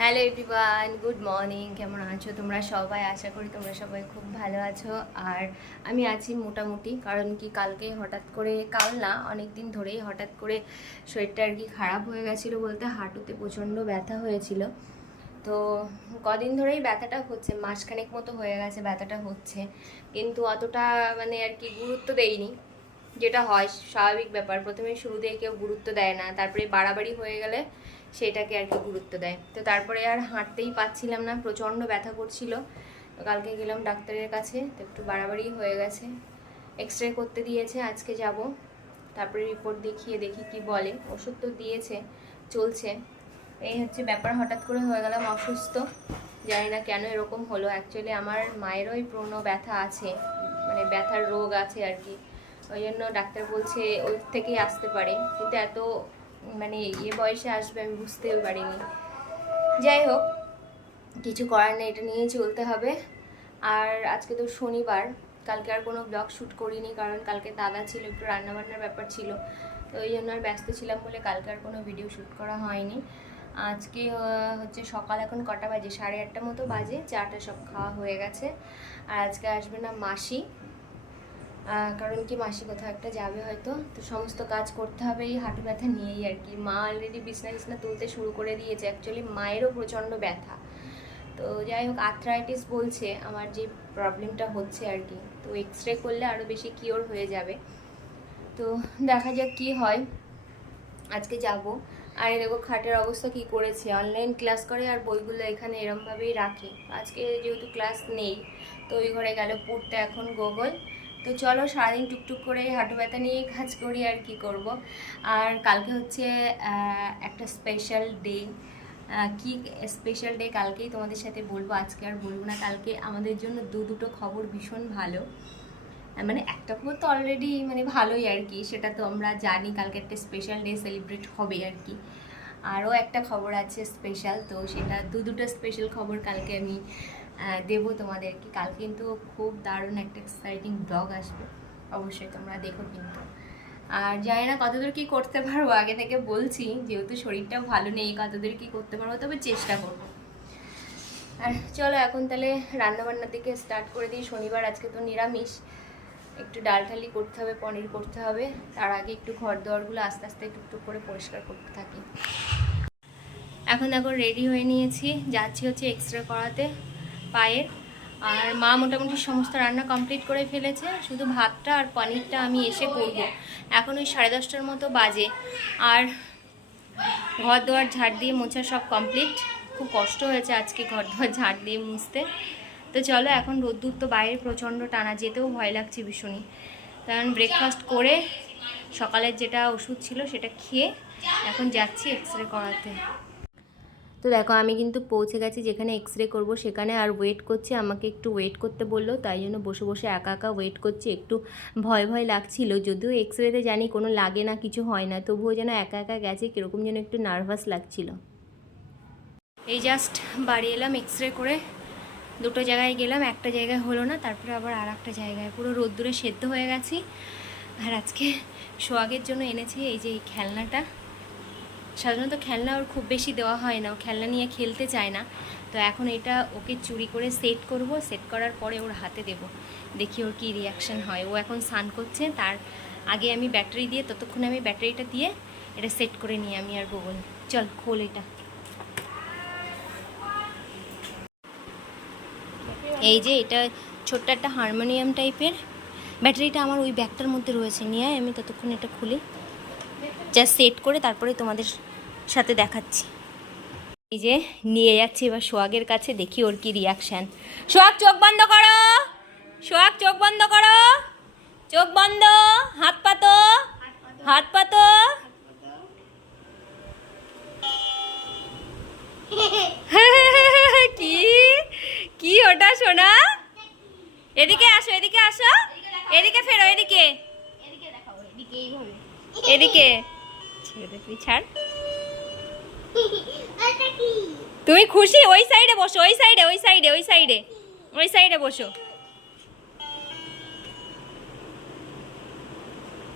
Hello everyone, good morning. কেমন আছো তোমরা সবাই? আশা করি তোমরা সবাই খুব ভালো আছো। আর আমি আছি মোটামুটি, কারণ কি কালকে হঠাৎ করে, কাল না অনেক দিন ধরেই হঠাৎ করে শরীরটা আর কি খারাপ হয়ে গেছিলো, বলতে হাঁটুতে প্রচণ্ড ব্যথা হয়েছিল। তো কদিন ধরেই ব্যথাটা হচ্ছে, মাসখানেক মতো হয়ে গেছে ব্যথাটা হচ্ছে, কিন্তু অতটা মানে আর কি গুরুত্ব দেইনি। যেটা হয় স্বাভাবিক ব্যাপার, প্রথমে শুরুতে কেউ গুরুত্ব দেয় না, তারপরে বাড়াবাড়ি হয়ে গেলে সেটাকে আর কি গুরুত্ব দেয়। তো তারপরে আর হাঁটতেই পাচ্ছিলাম না, প্রচণ্ড ব্যথা করছিল। তো কালকে গেলাম ডাক্তারের কাছে, তো একটু বাড়াবাড়ি হয়ে গেছে, এক্স রে করতে দিয়েছে, আজকে যাব। তারপরে রিপোর্ট দেখিয়ে দেখি কি বলে, ওষুধ তো দিয়েছে, চলছে। এই হচ্ছে ব্যাপার, হঠাৎ করে হয়ে গেলাম অসুস্থ। জানি না কেন এরকম হলো। অ্যাকচুয়ালি আমার মায়েরও ওই পুরনো ব্যথা আছে, মানে ব্যথার রোগ আছে আর কি। ওই জন্য ডাক্তার বলছে ওই থেকেই আসতে পারে, কিন্তু এত মানে বয়সে আসবে আমি বুঝতেও পারিনি। যাই হোক, কিছু করার নেই, এটা নিয়েই চলতে হবে। আর আজকে তো শনিবার, কালকে আর কোনো ব্লগ শ্যুট করিনি, কারণ কালকে দাদা ছিল, একটু রান্নাবান্নার ব্যাপার ছিল, তো ওই জন্য আর ব্যস্ত ছিলাম বলে কালকে আর কোনো ভিডিও শ্যুট করা হয়নি। আজকে হচ্ছে সকাল, এখন কটা বাজে, 8:30 মতো বাজে, চাটা সব খাওয়া হয়ে গেছে। আর আজকে আসবে না মাসি, কারণ কি মাসি কোথাও একটা যাবে হয়তো, তো সমস্ত কাজ করতে হবে এই হাঁটু ব্যথা নিয়েই আর কি। মা অলরেডি বিছনা তুলতে শুরু করে দিয়েছে। অ্যাকচুয়ালি মায়েরও প্রচণ্ড ব্যথা। তো যাই হোক, আর্থ্রাইটিস বলছে আমার যে প্রবলেমটা হচ্ছে আর কি, তো এক্স রে করলে আরও বেশি কিওর হয়ে যাবে। তো দেখা যাক কি হয়, আজকে যাব। আর এই দেখো খাটের অবস্থা কি করেছে, অনলাইন ক্লাস করে আর বইগুলো এখানে এরমভাবেই রাখে। আজকে যেহেতু ক্লাস নেই, তো ওই ঘরে গেল পড়তে এখন গুগল। তো চলো সারাদিন টুকটুক করে হাঁটু ব্যথা নিয়েই কাজ করি, আর কি করব। আর কালকে হচ্ছে একটা স্পেশাল ডে। কি স্পেশাল ডে কালকেই তোমাদের সাথে বলবো, আজকে আর বলবো না। কালকে আমাদের জন্য দুটো খবর ভীষণ ভালো। মানে একটা খবর তো অলরেডি মানে ভালোই আর কি, সেটা তো আমরা জানি, কালকে একটা স্পেশাল ডে সেলিব্রেট হবে আর কি। আরও একটা খবর আছে স্পেশাল, তো সেটা দুটো স্পেশাল খবর কালকে আমি দেবো তোমাদেরকে। কাল কিন্তু খুব দারুণ একটা এক্সাইটিং ব্লগ আসবে, অবশ্যই তোমরা দেখো কিন্তু। আর জানি না কতদূর কী করতে পারবো, আগে থেকে বলছি, যেহেতু শরীরটা ভালো নেই, কতদূর কী করতে পারবো, তবে চেষ্টা করবো। আর চলো এখন তাহলে রান্নাবান্নার দিকে স্টার্ট করে দিই। শনিবার, আজকে তো নিরামিষ, একটু ডাল ঢালি করতে হবে, পনির করতে হবে। তার আগে একটু ঘর দুয়ারগুলো আস্তে আস্তে টুকটুক করে পরিষ্কার করতে থাকি। এখন রেডি হয়ে নিয়েছি, যাচ্ছি হচ্ছে এক্স রে করাতে পায়ের। আর মা মোটামুটি সমস্ত রান্না কমপ্লিট করে ফেলেছে, শুধু ভাতটা আর পনিরটা আমি এসে করব। এখন ওই 10:30টার মতো বাজে। আর ঘর দুয়ার ঝাড় দিয়ে মোছা সব কমপ্লিট। খুব কষ্ট হয়েছে আজকে ঘর দুয়ার ঝাড় দিয়ে মুছতে। তো চলো, এখন রোদ্দুর তো বাইরে প্রচণ্ড টানা, যেতেও ভয় লাগছে ভীষণই। কারণ ব্রেকফাস্ট করে সকালের যেটা ওষুধ ছিল সেটা খেয়ে এখন যাচ্ছি এক্স রে করাতে। তো দেখো আমি কিন্তু পৌঁছে গেছি যেখানে এক্স রে করবো সেখানে, আর ওয়েট করছি। আমাকে একটু ওয়েট করতে বললো, তাই জন্য বসে বসে একা একা ওয়েট করছি। একটু ভয় ভয় লাগছিল, যদিও এক্স রেতে জানি কোনো লাগে না, কিছু হয় না, তবুও যেন একা একা গেছে, কীরকম যেন একটু নার্ভাস লাগছিল। এই জাস্ট বাড়ি এলাম এক্স রে করে, দুটো জায়গায় গেলাম, একটা জায়গায় হলো না, তারপরে আবার আর একটা জায়গায়। পুরো রোদ্দুরে সেদ্ধ হয়ে গেছি। আর আজকে সোহাগের জন্য এনেছি এই যে এই খেলনাটা। সাধারণত খেলনা ওর খুব বেশি দেওয়া হয় না, ও খেলনা নিয়ে খেলতে চায় না। তো এখন এটা ওকে চুরি করে সেট করব, সেট করার পরে ওর হাতে দেব, দেখি ওর কী রিয়াকশান হয়। ও এখন স্নান করছে, তার আগে আমি ব্যাটারি দিয়ে, ততক্ষণে আমি ব্যাটারিটা দিয়ে এটা সেট করে নিই আমি আর গুগল। চল খোল এটা। এই যে এটা ছোট্ট একটা হারমোনিয়াম টাইপের, ব্যাটারিটা আমার ওই ব্যাগটার মধ্যে রয়েছে, নিয়ে আমি ততক্ষণ এটা খুলি, জাস্ট সেট করে তারপরে তোমাদের সাথে দেখাচ্ছি। এই যে নিয়ে যাচ্ছি এবার সোহাগের কাছে, দেখি ওর কি রিয়াকশান। সোহাগ চোখ বন্ধ করো, সোহাগ চোখ বন্ধ করো, চোখ বন্ধ, হাত পাতো, হাত পাতো। কি কি ওটা সোনা? এদিকে আসো, এদিকে আসো, এদিকে ফেরো, এদিকে, এদিকে ছাড়। তুমি খুশি? ওই সাইডে বসো, ওই সাইডে, ওই সাইডে, ওই সাইডে, ওই সাইডে বসো।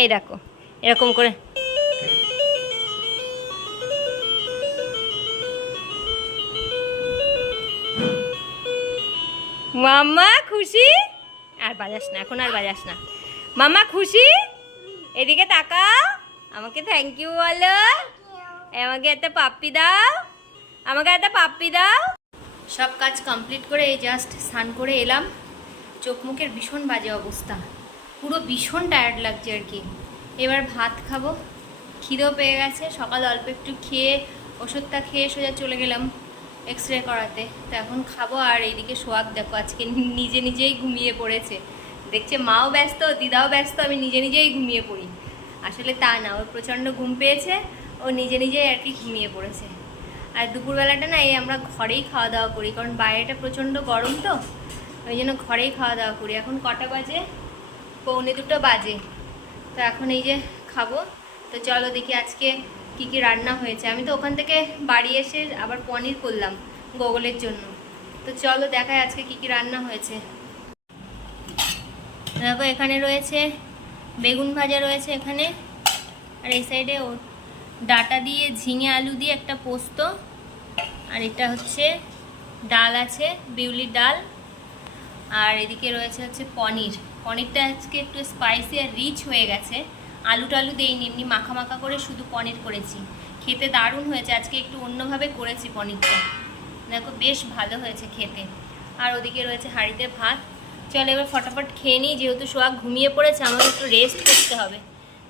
এই দেখো এরকম করে। মাম্মা খুশি? আর বাজাস না, এখন আর বাজাস না। মাম্মা খুশি? এদিকে তাকাও, আমাকে থ্যাংক ইউ বলো। আমাকে একটা পাপ্পি দাও, আমাকে একটা পাপ্পি দাও। সব কাজ কমপ্লিট করে এই জাস্ট স্নান করে এলাম। চোখ মুখের ভীষণ বাজে অবস্থা, পুরো ভীষণ টায়ার্ড লাগছে আর কি। এবার ভাত খাবো, খিদেও পেয়ে গেছে। সকাল অল্প একটু খেয়ে ওষুধটা খেয়ে সোজা চলে গেলাম এক্স রে করাতে। তো এখন খাবো। আর এইদিকে সোহাগ দেখো আজকে নিজে নিজেই ঘুমিয়ে পড়েছে। দেখছে মাও ব্যস্ত, দিদাও ব্যস্ত, আমি নিজে নিজেই ঘুমিয়ে পড়ি। আসলে তা না, ওর প্রচণ্ড ঘুম পেয়েছে, ও নিজে নিজেই আর কি ঘুমিয়ে পড়েছে। আর দুপুরবেলাটা না এই আমরা ঘরেই খাওয়া দাওয়া করি, কারণ বাইরেটা প্রচণ্ড গরম, তো ওই জন্য ঘরেই খাওয়া দাওয়া করি। এখন কটা বাজে? 1:45 বাজে। তো এখন এই যে খাবো। তো চলো দেখি আজকে কি কি রান্না হয়েছে। আমি তো ওখান থেকে বাড়ি এসে আবার পনির করলাম গোগলের জন্য। তো চলো দেখাই আজকে কি কি রান্না হয়েছে। দেখো এখানে রয়েছে বেগুন ভাজা রয়েছে এখানে, আর এই সাইডে ডাটা দিয়ে ঝিঙে আলু দিয়ে একটা পোস্ত, আর এটা হচ্ছে ডাল আছে, বিউলির ডাল। আর এদিকে রয়েছে হচ্ছে পনির। পনিরটা আজকে একটু স্পাইসি আর রিচ হয়ে গেছে। আলু টালু দেইনি, এমনি মাখা মাখা করে শুধু পনির করেছি। খেতে দারুণ হয়েছে। আজকে একটু অন্যভাবে করেছি পনিরটা, দেখো বেশ ভালো হয়েছে খেতে। আর ওদিকে রয়েছে হাঁড়িতে ভাত। চলো এবার ফটাফট খেয়ে নিই, যেহেতু সোহাগ ঘুমিয়ে পড়েছে, আমাকে একটু রেস্ট করতে হবে।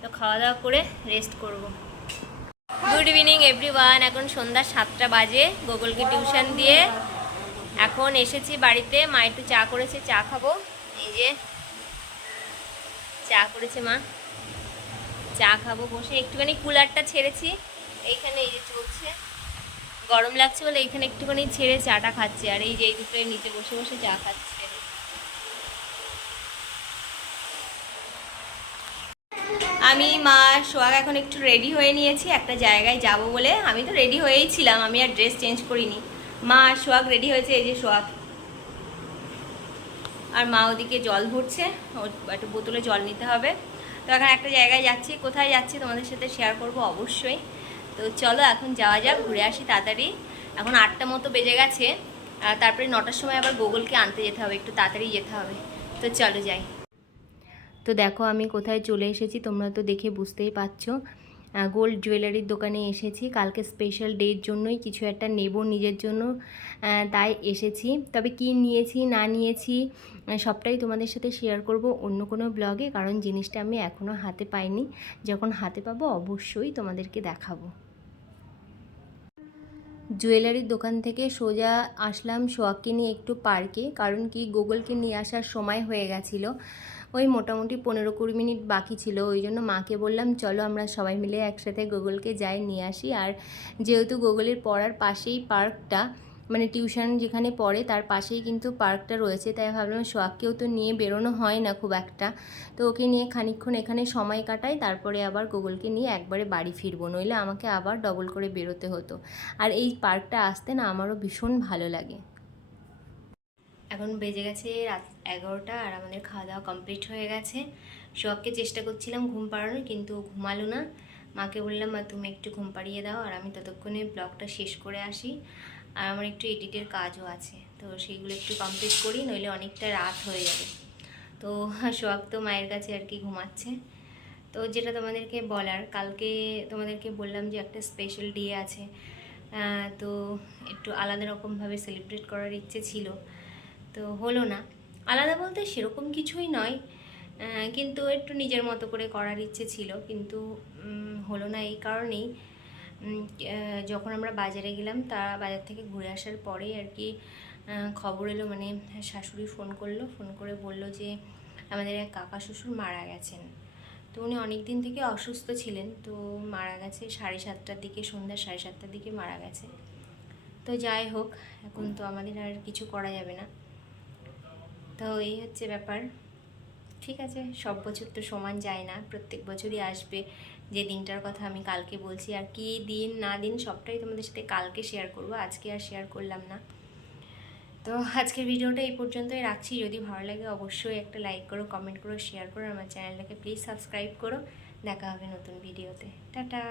তো খাওয়া দাওয়া করে রেস্ট করব। Good evening everyone. এখন সন্ধ্যা 7টা বাজে। গোগলকে টিউশন দিয়ে এখন এসেছি বাড়িতে। মা একটু চা করেছে, চা খাবো। এই যে চা করেছে মা, চা খাবো বসে। একটুখানি কুলারটা ছেড়েছি এইখানে, এই যে চলছে, গরম লাগছে বলে এইখানে একটুখানি ছেড়ে চাটা খাচ্ছি। আর এই যে এই দুটোর নিচে বসে বসে চা খাচ্ছে। আমি মা সোহাগ এখন একটু রেডি হয়ে নিয়েছি একটা জায়গায় যাব বলে। আমি তো রেডি হয়েই ছিলাম, আমি আর ড্রেস চেঞ্জ করিনি। মা আর সোহাগ রেডি হয়েছে, এই যে সোহাগ। আর মা ওদিকে জল ভরছে, একটু বোতলে জল নিতে হবে। তো এখন একটা জায়গায় যাচ্ছি, কোথায় যাচ্ছি তোমাদের সাথে শেয়ার করব অবশ্যই। তো চলো এখন যাওয়া যাক, ঘুরে আসি তাড়াতাড়ি। এখন 8টা মতো বেজে গেছে, তারপরে 9টার সময় আবার গোগলকে আনতে যেতে হবে, একটু তাড়াতাড়ি যেতে হবে। তো চলো যাই। তো দেখো আমি কোথায় চলে এসেছি, তোমরা তো দেখে বুঝতেই পারছো। গোল্ড জুয়েলারির দোকানে এসেছি। কালকে স্পেশাল ডের জন্যই কিছু একটা নেব নিজের জন্য, তাই এসেছি। তবে কি নিয়েছি না নিয়েছি সবটাই তোমাদের সাথে শেয়ার করব অন্য কোনো ব্লগে, কারণ জিনিসটা আমি এখনও হাতে পাইনি। যখন হাতে পাবো অবশ্যই তোমাদেরকে দেখাবো। জুয়েলারির দোকান থেকে সোজা আসলাম সোহাগকে নিয়ে একটু পার্কে, কারণ কি গোগলকে নিয়ে আসার সময় হয়ে গেছিলো। ওই মোটামুটি 15-20 মিনিট বাকি ছিল। ওই জন্য মাকে বললাম চলো আমরা সবাই মিলে একসাথে গোগলকে যাই নিয়ে আসি। আর যেহেতু গোগলের পড়ার পাশেই পার্কটা, মানে টিউশন যেখানে পড়ে তার পাশেই কিন্তু পার্কটা রয়েছে, তাই ভাবলাম সোহাগকেও তো নিয়ে বেরোনো হয় না খুব একটা। তো ওকে নিয়ে খানিকক্ষণ এখানে সময় কাটাই, তারপরে আবার গোগলকে নিয়ে একবারে বাড়ি ফিরবো, নইলে আমাকে আবার ডবল করে বেরোতে হতো। আর এই পার্কটা আসতে না আমারও ভীষণ ভালো লাগে। এখন বেজে গেছে রাত 11টা, আর আমাদের খাওয়া দাওয়া কমপ্লিট হয়ে গেছে। সোহাগকে চেষ্টা করছিলাম ঘুম পাড়ানোর, কিন্তু ঘুমালো না। মাকে বললাম মা তুমি একটু ঘুম পাড়িয়ে দাও, আর আমি ততক্ষণে ব্লগটা শেষ করে আসি। আর আমার একটু এডিটের কাজও আছে, তো সেইগুলো একটু কমপ্লিট করি, নইলে অনেকটা রাত হয়ে যাবে। তো সোহাগ তো মায়ের কাছে আর কি ঘুমাচ্ছে। তো যেটা তোমাদেরকে বলার, কালকে তোমাদেরকে বললাম যে একটা স্পেশাল ডে আছে, তো একটু আলাদা রকমভাবে সেলিব্রেট করার ইচ্ছে ছিল, তো হলো না। আলাদা বলতে সেরকম কিছুই নয়, কিন্তু একটু নিজের মতো করে করার ইচ্ছে ছিল, কিন্তু হলো না। এই কারণেই যখন আমরা বাজারে গেলাম, তারা বাজার থেকে ঘুরে আসার পরেই আর কি খবর এলো, মানে শাশুড়ি ফোন করলো, ফোন করে বলল যে আমাদের এক কাকা শ্বশুর মারা গেছেন। তো উনি অনেক দিন থেকে অসুস্থ ছিলেন, তো মারা গেছে 7:30টার দিকে, সন্ধ্যা 7:30টার দিকে মারা গেছে। তো যাই হোক, এখন তো আমাদের আর কিছু করা যাবে না। তো এই হচ্ছে ব্যাপার। ঠিক আছে, সব বছর তো সমান যায় না, প্রত্যেক বছরই আসবে যে দিনটার কথা আমি কালকে বলছি। আর কি দিন না দিন সবটাই তোমাদের সাথে কালকে শেয়ার করব, আজকে আর শেয়ার করলাম না। তো আজকের ভিডিওটা এই পর্যন্তই রাখছি। যদি ভালো লাগে অবশ্যই একটা লাইক করো, কমেন্ট করো, শেয়ার করো। আমার চ্যানেলটাকে প্লিজ সাবস্ক্রাইব করো। দেখা হবে নতুন ভিডিওতে। টাটা।